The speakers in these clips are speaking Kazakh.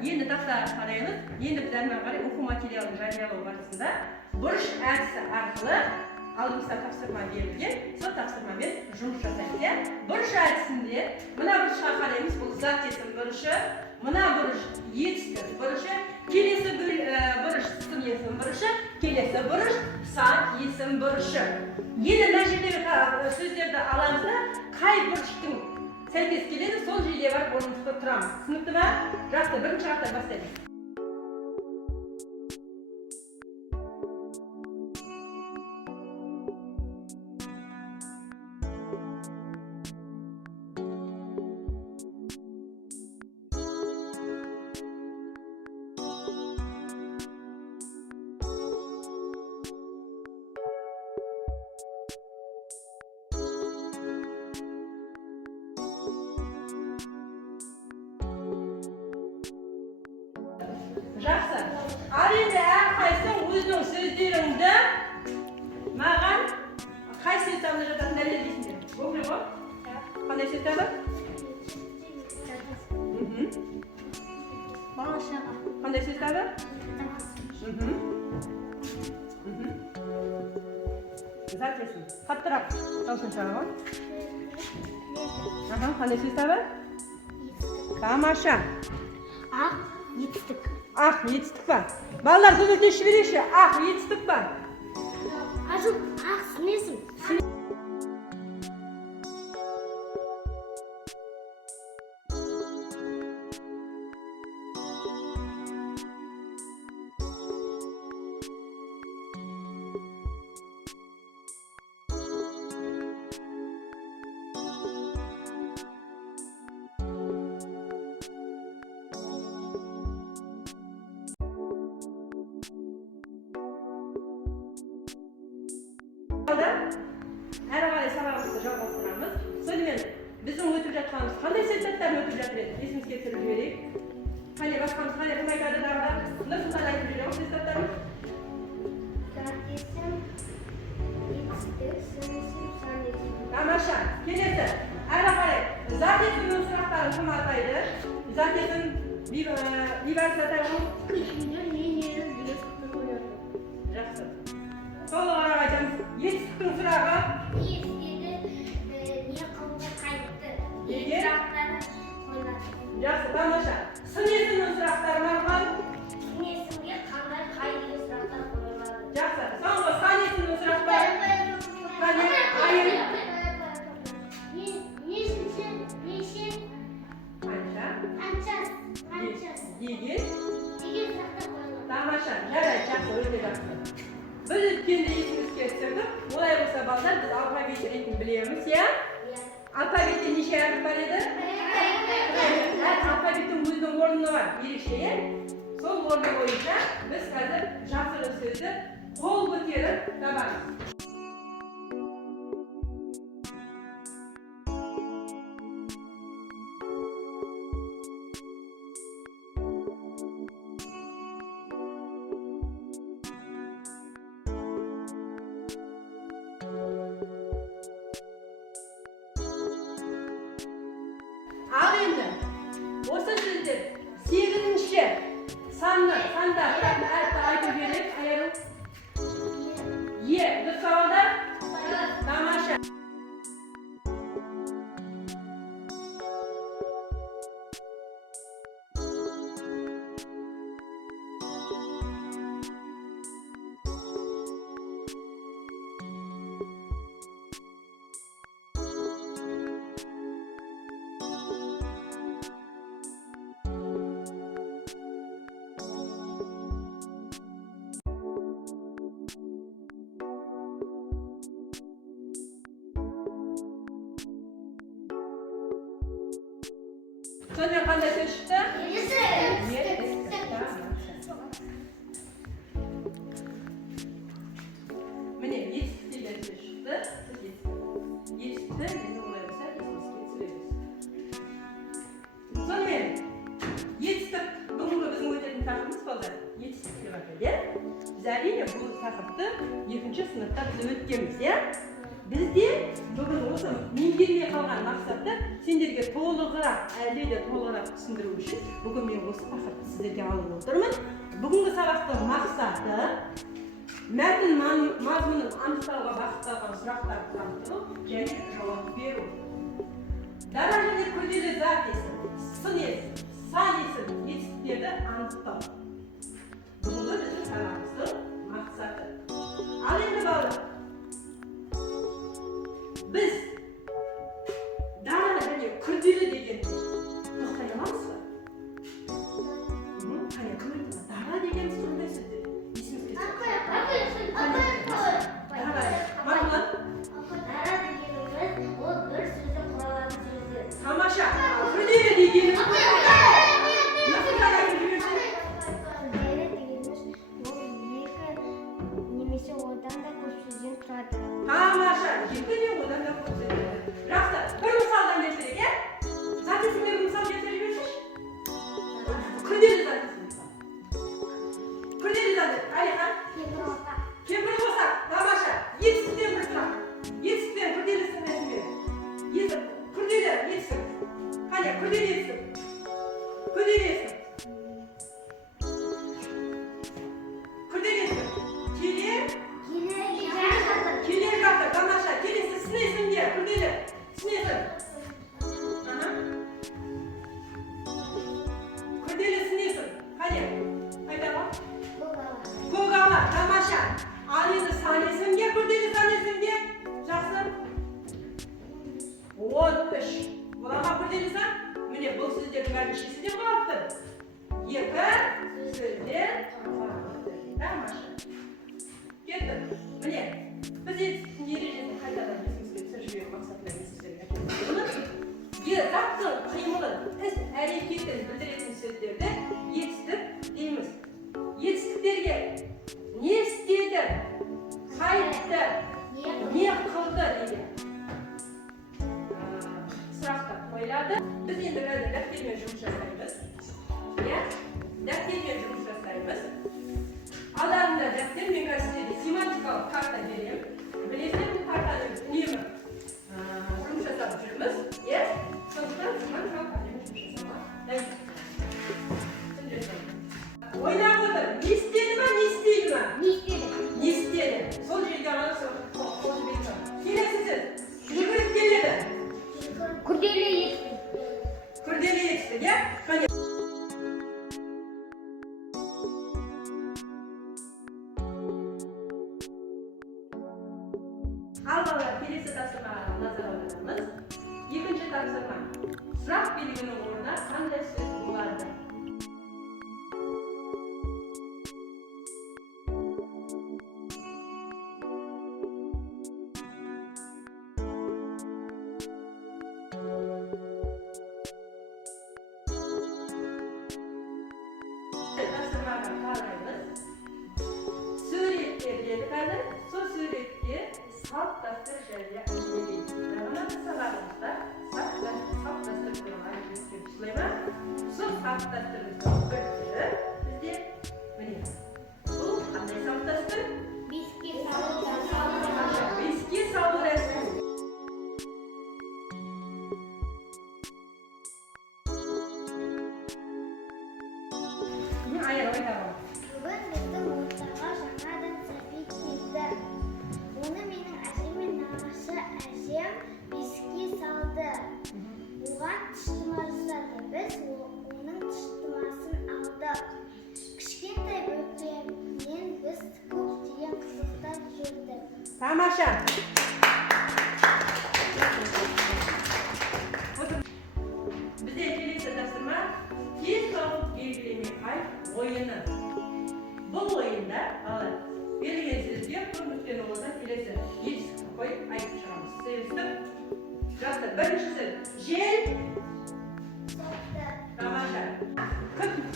Енді тақта қараймыз. Енді біз әрмен қарай оқу материалын жариялау барысында бұрыш әдісі арқылы алдымызда тапсырма берілген, сол тапсырмамен жұмыс жасаймыз. Бұрыш әдісінде мына бұрышқа қараймыз, бұл зат есім бұрышы, мына бұрыш етістік бұрышы, келесі бұрыш сын есім бұрышы, келесі бұрыш сан есім бұрышы. Енді мына жердегі сөздерді аламыз да, қай бұрыштың сәйкес келеді, сол жерге барып орнымызға тұрамыз. Түсінікті ме? Жақсы, бірінші ақтан бастаймыз. Жақсы. Ал енді әрқайсың өзінің сөздеріңді маған қай сөз табында жататын дәлелдейсіңдер? Оқи ғой? Қандай сөз табы? Балашаға. Қандай сөз табы? Зат есім. Қаттырақ дауысын шығара ғой. Қандай сөз табы? Тамаша. Ақ етістік. Ақ етістік па? Балалар көзіне ішіп берейші. Ақ етістік па? Ажыл, ақ сынесің. Әрі қарай сабағымызды жалғастырамыз. Сонымен біздің өтіп жатқанымыз қандай сәттер өтіп жатыр еді? Есімізге түсіріп жіберейік. Қане басқамыз қане кім айтады тағы да? Нұрсұлтан айтып жүре ма сәттеріміз? Тамаша. Келесі. Әрі қарай зат есімнің сұрақтарын кім атайды? Зат есім бейбарыс атайды ма? Жақсы. Сол қарап айтамыз. Етістіктің сұрағы? Жақсы, тамаша. Сын есімнің сұрақтары марған? Жақсы. Соңғы сан есімнің сұрақтары? Деген? Тамаша. Жарайды, жақсы, өте жақсы. Біз өткенде есімізге түсірдік. Олай болса балдар, біз алфавит ретін білеміз, иә? Алфавитте неше әріп бар еді? Әр алфавиттің өзінің орны бар, ерекше, иә? Сол орны бойынша біз қазір жақсы сөзді қол көтеріп табамыз. Ал енді, осы сөздер 8-ші санда тұратын әріпті айту керек, айыру. Дұрыс сауалдар? Тамаша. Сонымен қандай сөз шықты? Міне, етістік деген сөз шықты. Етістікті енді олай болса есімізге түсіреміз. Сонымен, етістік бүгінгі біздің өтетін тақырыбымыз балдар. Етістік деп атайды, иә? Біз әрине бұл тақырыпты 2-ші сыныпта біз өткенбіз, иә? Бізде бүгін осы меңгермей қалған мақсатты сендерге толығырақ, әлде де толығырақ түсіндіру үшін бүгін мен осы тақырыпты сіздерге алып отырмын. Бүгінгі сабақтың мақсаты мәтін мазмұнын анықтауға бағытталған сұрақтарды қарастыру және жауап беру. Дара және күрделі зат есім, сын есім, сан есім етістіктерді анықтау. Бүгінгі біздің сабағымыздың мақсаты. Ал енді балалар, біз дара және күрделі дегенде тоқтай аламыз ба? Қане, кім айтты? Дара деген қандай сөздер? Есімізге түсіріп. Марқұлан? Дара дегеніміз ол бір сөзден құралатын сөздер. Тамаша. Күрделі дегеніміз nasıl dara жүргенше? Күрделі дегеніміз ол екі немесе одан да көп сөзден тұрады. Тамаша. Екі не одан да көп сөздер. Жақсы. Bir мысалдан келтірейік, иә? Зат есімдегі мысал келтіре берсінші. Күрделі зат есім мысал. Күрделі зат есім. Әлихан? Кемпір болса, тамаша. Етістіктен бір сұрақ. Етістіктен күрделісін нәсібе. Күрделі етістік. Қане, күрделі етістік. Күрделі етістік. Күрделі етістік. Келе жатыр, тамаша. Келесі сын есімде, күрделі. Сын есім. Күрделі сын есім. Қане, қайдағы? Көкала, тамаша. Ал енді сан есімге, күрделі сан есімге. Жақсы. 13. Бұларға күрделі сан? Міне бұл сөздердің әлішесі де болыпты. Екі сөздер құралыпты. Тамаша. Кеттік. Міне, біз етістіктің ережесін қайтадан есімізге түсіріп жіберу мақсатында есімізге заттың қимылын, іс әрекетін білдіретін сөздерді етістік дейміз. Етістіктерге не істеді, қайтты, не қылды деген сұрақтар қойылады. Біз енді қазір дәптермен жұмыс жасаймыз. Иә, дәптермен жұмыс жасаймыз. Алдарында дәптер, мен қазір сіздерге семантикалық карта беремін. Білесіздер, бұл картаны үнемі жұмыс жасап жүрміз. Иә, сондықтан семантикалық картамен жұмыс жасауға дайын. Ойлап отыр, не істеді ма, не істейді ма? Не істеді. Сол жерге ғана қол жіберді. Келесі сөз. Жүгіріп келеді. Күрделі етістік. Күрделі етістік, иә? Қане. Ал балалар, келесі тапсырмаға назар аударамыз. Екінші тапсырма. Сұрақ белгінің орнына қандай сөз болады? Тапсырмаға қараймыз. Суреттер деді қазір. Сол суретте салт дәстүр және әдебиет. Мына сабағымызда салт дәстүр туралы әңгімелескен Сүлейма. Сол салт дәстүріміздің бір түрі бізде міне. Бұл қандай салт дәстүр? Беске салу Беске салу рәсімі. Айыр ойнауы. Бүгін біздің ортаға жаңадан Сәбит келді. Оны менің әжем мен нағашы әжем бесікке салды. Оған тыштыма жасады. Біз оның тыштымасын алдық. Кішкентай бөпемнен біз көптеген қызықтар көрдік. Тамаша. Бізде келесі тапсырма тез тауып белгілемей айт ойыны. Бұл ойында берілген сөзге көріністен олардан келесі етістікті қойып айтып шығамыз. Сөзді. Жақсы, бірінші сөз. Жел. Тамаша.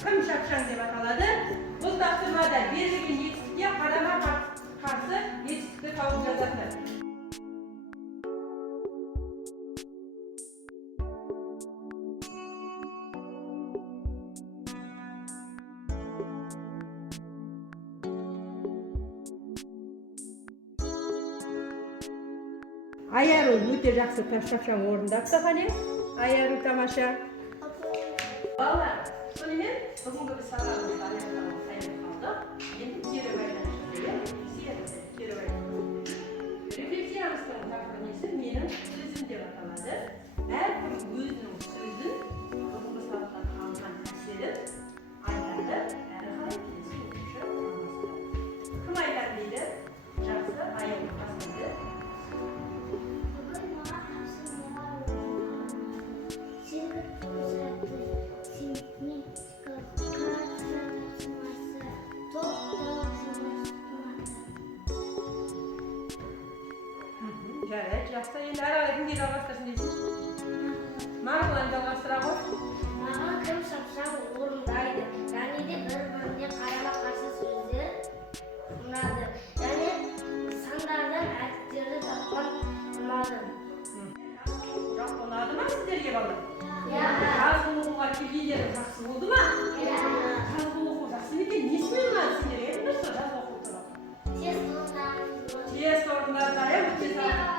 Кім шапшаң деп аталады? Бұл тапсырмада берілген етістікке қарама қарсы етістікті тауып жазады. Аяру өте жақсы шапшаң орындапты қане. Аяру тамаша. Балалар, сонымен бүгінгі біз сабағымызды аяқтауға қалдық. Енді кері байланысты рефлексиямыздың тақырыбы менің сөзім деп аталады. Әркім өзінің сөзін бүгінгі сабақтан алған әсерін айтады, әрі қарай келесі оқушы жалғастырады. Кім айтады дейді? Жақсы, аяулы қасымды. Бүгін маған тапсырмалар сегіз сәтті синтметика карта тапсырмасы топ Жарайды, жақсы. Енді әрі қарай кімге жалғастырсын дейсің? Марғұлан жалғастыра ғой. маған кім шапшаң орындайды және де бір-біріне қарама-қарсы сөздер ұнады және сандардан әріптерді тапқан ұнады. Жоқ, ұнады ма сіздерге балалар? Иә. Жазғы оқуға келгендері жақсы болды ма? Иә. Жазғы оқу жақсы ма екен? Несімен ұнады сендерге? Жазғы оқу туралы? Тез орындаңыз. Тез орындады, өте